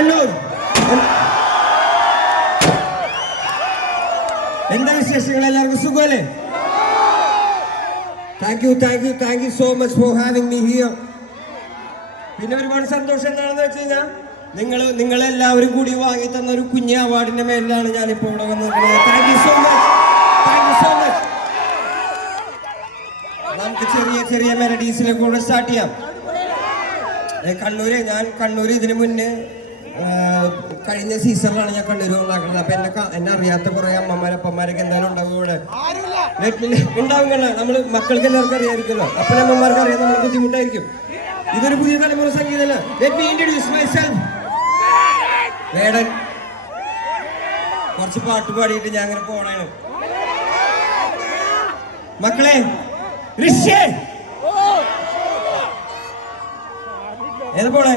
കണ്ണൂർ. എന്താ വിശേഷങ്ങൾ? എല്ലാവർക്കും സുഖമല്ലേ? Thank you so much for having me here. പിന്നെ ഒരുപാട് സന്തോഷം എന്താണെന്ന് വെച്ച് കഴിഞ്ഞാൽ നിങ്ങളെല്ലാവരും കൂടി വാങ്ങി തന്ന ഒരു കുഞ്ഞ് അവാർഡിന്റെ മേലിലാണ് ഞാനിപ്പോൾ ഇവിടെ വന്നിരിക്കുന്നത്. Thank you so much. നമുക്ക് ചെറിയ മെലഡീസിലെ കൂടെ സ്റ്റാർട്ട് ചെയ്യാം. കണ്ണൂര് ഇതിനു മുന്നേ കഴിഞ്ഞ സീസണിലാണ് ഞാൻ കണ്ണൂർ വന്നാക്കുന്നത്. അപ്പൊ എന്നെ അറിയാത്ത കുറെ അമ്മമാരപ്പന്മാരൊക്കെ എന്തായാലും ഉണ്ടാവും ഇവിടെ. ഉണ്ടാവും കണ്ട നമ്മള് മക്കൾക്ക് എല്ലാവർക്കും അറിയാമായിരിക്കുമല്ലോ. അപ്പനമ്മമാർക്ക് അറിയാൻ നമ്മൾ ബുദ്ധിമുട്ടായിരിക്കും. ഇതൊരു പുതിയ തലമുറ സംഗീതമല്ല. Let me introduce myself. Vedan കുറച്ച് പാട്ട് പാടിയിട്ട് ഞാൻ അങ്ങനെ പോണാണ്. മക്കളെ ഋഷേ ഏതാ പോണേ?